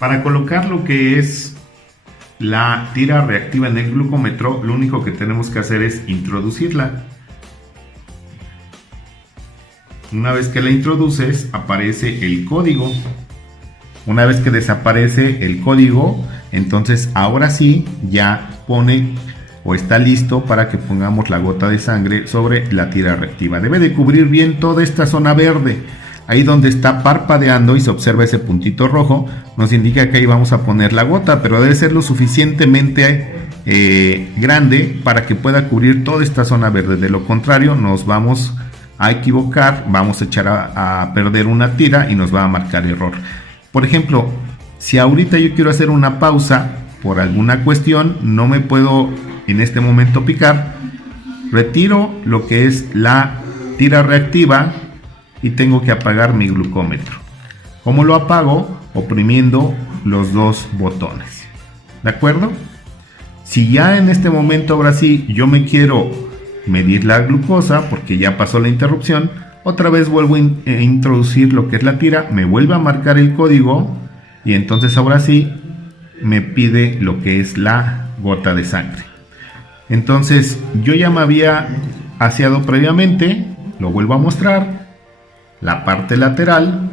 Para colocar lo que es la tira reactiva en el glucómetro, lo único que tenemos que hacer es introducirla. Una vez que la introduces, aparece el código. Una vez que desaparece el código, entonces ahora sí ya pone o está listo para que pongamos la gota de sangre sobre la tira reactiva. Debe de cubrir bien toda esta zona verde. Ahí donde está parpadeando y se observa ese puntito rojo, nos indica que ahí vamos a poner la gota, pero debe ser lo suficientemente grande para que pueda cubrir toda esta zona verde. De lo contrario, nos vamos a equivocar, vamos a echar a perder una tira y nos va a marcar error. Por ejemplo, si ahorita yo quiero hacer una pausa por alguna cuestión, no me puedo en este momento picar, retiro lo que es la tira reactiva y tengo que apagar mi glucómetro. ¿Cómo lo apago? Oprimiendo los dos botones. ¿De acuerdo? Si ya en este momento, ahora sí, yo me quiero medir la glucosa porque ya pasó la interrupción, otra vez vuelvo a introducir lo que es la tira, me vuelve a marcar el código y entonces ahora sí me pide lo que es la gota de sangre. Entonces yo ya me había aseado previamente, lo vuelvo a mostrar, la parte lateral,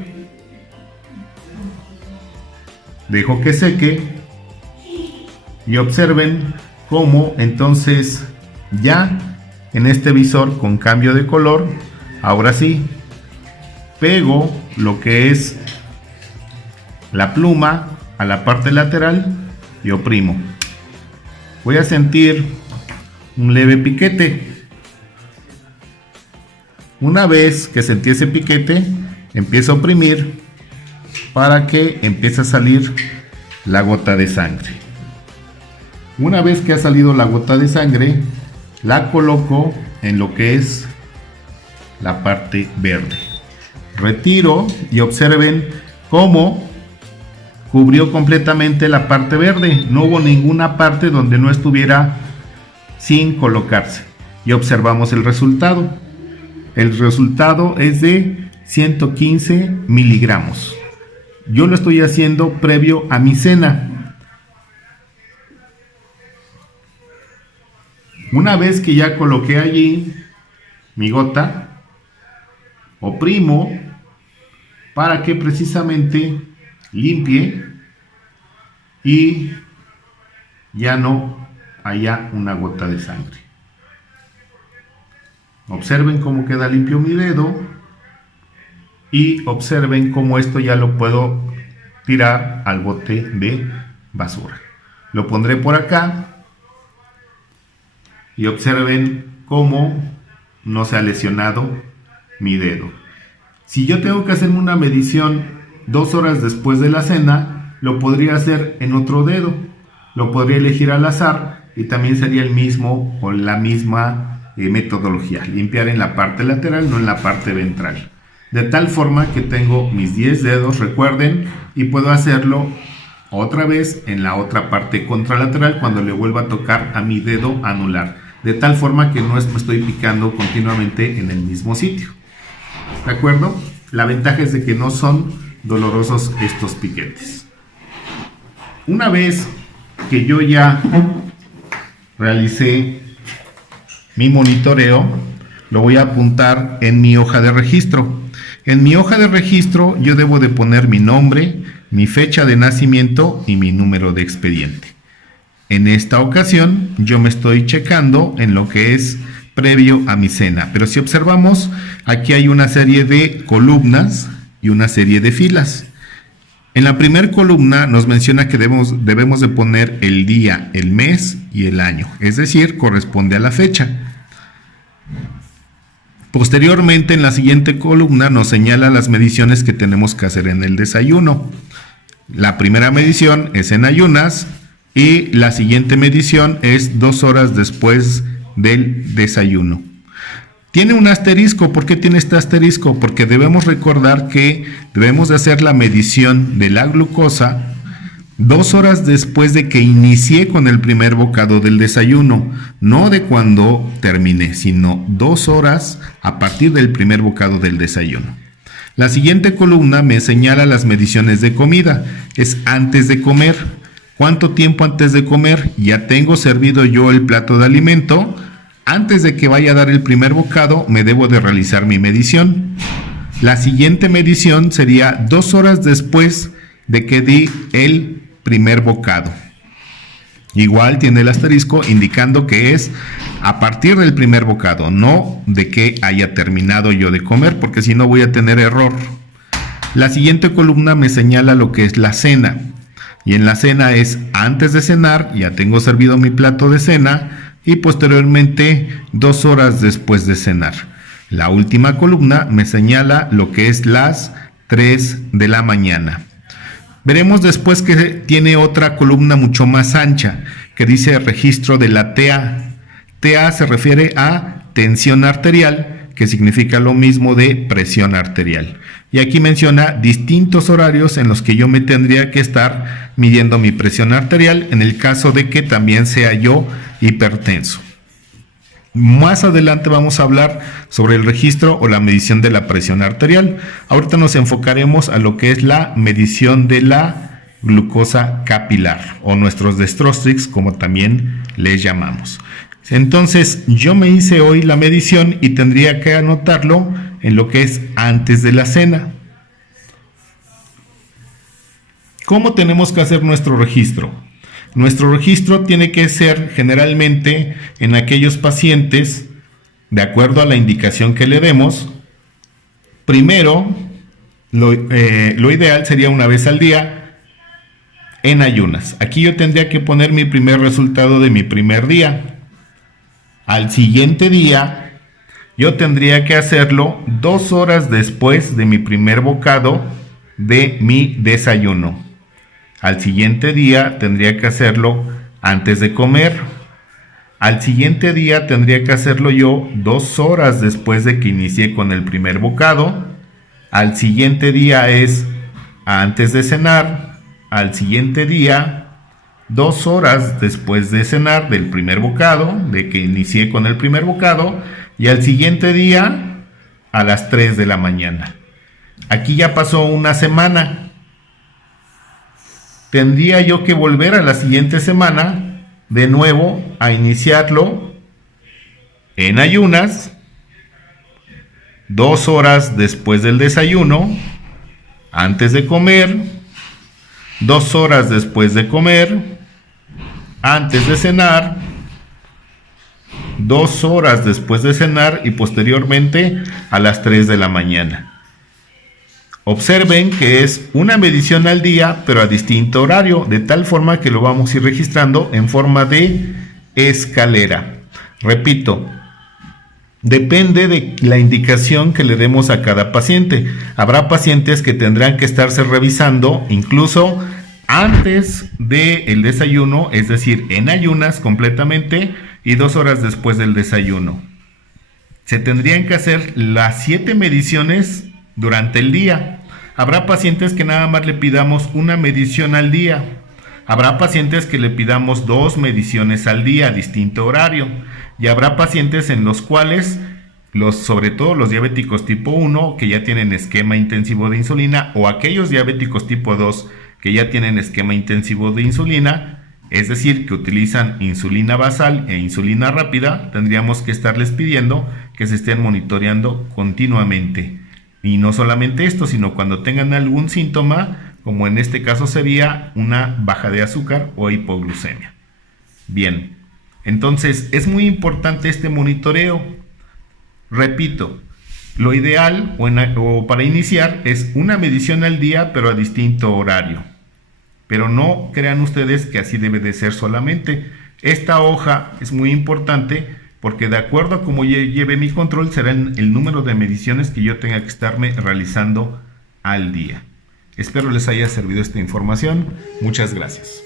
dejo que seque y observen cómo entonces ya en este visor con cambio de color, ahora sí pego lo que es la pluma a la parte lateral y oprimo. Voy a sentir un leve piquete. Una vez que sentí ese piquete, empiezo a oprimir para que empiece a salir la gota de sangre. Una vez que ha salido la gota de sangre, la coloco en lo que es la parte verde. Retiro y observen cómo cubrió completamente la parte verde. No hubo ninguna parte donde no estuviera sin colocarse. Y observamos el resultado. El resultado es de 115 miligramos. Yo lo estoy haciendo previo a mi cena. Una vez que ya coloqué allí mi gota, oprimo para que precisamente limpie y ya no haya una gota de sangre. Observen cómo queda limpio mi dedo y observen cómo esto ya lo puedo tirar al bote de basura. Lo pondré por acá y observen cómo no se ha lesionado mi dedo. Si yo tengo que hacerme una medición 2 horas después de la cena, lo podría hacer en otro dedo. Lo podría elegir al azar y también sería el mismo o la misma metodología. Limpiar en la parte lateral, no en la parte ventral. De tal forma que tengo mis 10 dedos, recuerden, y puedo hacerlo otra vez en la otra parte contralateral cuando le vuelva a tocar a mi dedo anular. De tal forma que no me estoy picando continuamente en el mismo sitio. ¿De acuerdo? La ventaja es de que no son dolorosos estos piquetes. Una vez que yo ya realicé mi monitoreo, lo voy a apuntar en mi hoja de registro. En mi hoja de registro yo debo de poner mi nombre, mi fecha de nacimiento y mi número de expediente. En esta ocasión yo me estoy checando en lo que es previo a mi cena, pero si observamos aquí hay una serie de columnas y una serie de filas. En la primera columna nos menciona que debemos de poner el día, el mes y el año, es decir, corresponde a la fecha. Posteriormente, en la siguiente columna nos señala las mediciones que tenemos que hacer en el desayuno. La primera medición es en ayunas y la siguiente medición es 2 horas después del desayuno. Tiene un asterisco. ¿Por qué tiene este asterisco? Porque debemos recordar que debemos de hacer la medición de la glucosa 2 horas después de que inicié con el primer bocado del desayuno, no de cuando terminé, sino 2 horas a partir del primer bocado del desayuno. La siguiente columna me señala las mediciones de comida, es antes de comer. ¿Cuánto tiempo antes de comer? Ya tengo servido yo el plato de alimento. Antes de que vaya a dar el primer bocado, me debo de realizar mi medición. La siguiente medición sería 2 horas después de que di el primer bocado. Igual tiene el asterisco indicando que es a partir del primer bocado, no de que haya terminado yo de comer, porque si no voy a tener error. La siguiente columna me señala lo que es la cena. Y en la cena es antes de cenar, ya tengo servido mi plato de cena, y posteriormente 2 horas después de cenar. La última columna me señala lo que es las 3 de la mañana. Veremos después que tiene otra columna mucho más ancha, que dice registro de la TA. TA se refiere a tensión arterial, que significa lo mismo de presión arterial. Y aquí menciona distintos horarios en los que yo me tendría que estar midiendo mi presión arterial en el caso de que también sea yo hipertenso. Más adelante vamos a hablar sobre el registro o la medición de la presión arterial. Ahorita nos enfocaremos a lo que es la medición de la glucosa capilar o nuestros dextrostrix, como también les llamamos. Entonces yo me hice hoy la medición y tendría que anotarlo en lo que es antes de la cena. ¿Cómo tenemos que hacer nuestro registro? Nuestro registro tiene que ser generalmente en aquellos pacientes, de acuerdo a la indicación que le demos. Primero, lo ideal sería una vez al día en ayunas. Aquí yo tendría que poner mi primer resultado de mi primer día. Al siguiente día, yo tendría que hacerlo 2 horas después de mi primer bocado de mi desayuno. Al siguiente día tendría que hacerlo antes de comer. Al siguiente día tendría que hacerlo yo 2 horas después de que inicié con el primer bocado. Al siguiente día es antes de cenar. Al siguiente día 2 horas después de cenar del primer bocado, de que inicié con el primer bocado, y al siguiente día a las 3 de la mañana. Aquí ya pasó una semana. Tendría yo que volver a la siguiente semana de nuevo a iniciarlo en ayunas, 2 horas después del desayuno, antes de comer, 2 horas después de comer, antes de cenar, 2 horas después de cenar y posteriormente a las 3 de la mañana. Observen que es una medición al día, pero a distinto horario, de tal forma que lo vamos a ir registrando en forma de escalera. Repito, depende de la indicación que le demos a cada paciente. Habrá pacientes que tendrán que estarse revisando incluso antes del desayuno, es decir, en ayunas completamente, y 2 horas después del desayuno. Se tendrían que hacer las 7 mediciones durante el día. Habrá pacientes que nada más le pidamos una medición al día. Habrá pacientes que le pidamos 2 mediciones al día a distinto horario. Y habrá pacientes en los cuales, sobre todo los diabéticos tipo 1, que ya tienen esquema intensivo de insulina, o aquellos diabéticos tipo 2 que ya tienen esquema intensivo de insulina, es decir, que utilizan insulina basal e insulina rápida, tendríamos que estarles pidiendo que se estén monitoreando continuamente. Y no solamente esto, sino cuando tengan algún síntoma, como en este caso sería una baja de azúcar o hipoglucemia. Bien, entonces es muy importante este monitoreo. Repito, lo ideal o para iniciar es una medición al día, pero a distinto horario. Pero no crean ustedes que así debe de ser solamente. Esta hoja es muy importante porque de acuerdo a cómo lleve mi control será el número de mediciones que yo tenga que estarme realizando al día. Espero les haya servido esta información. Muchas gracias.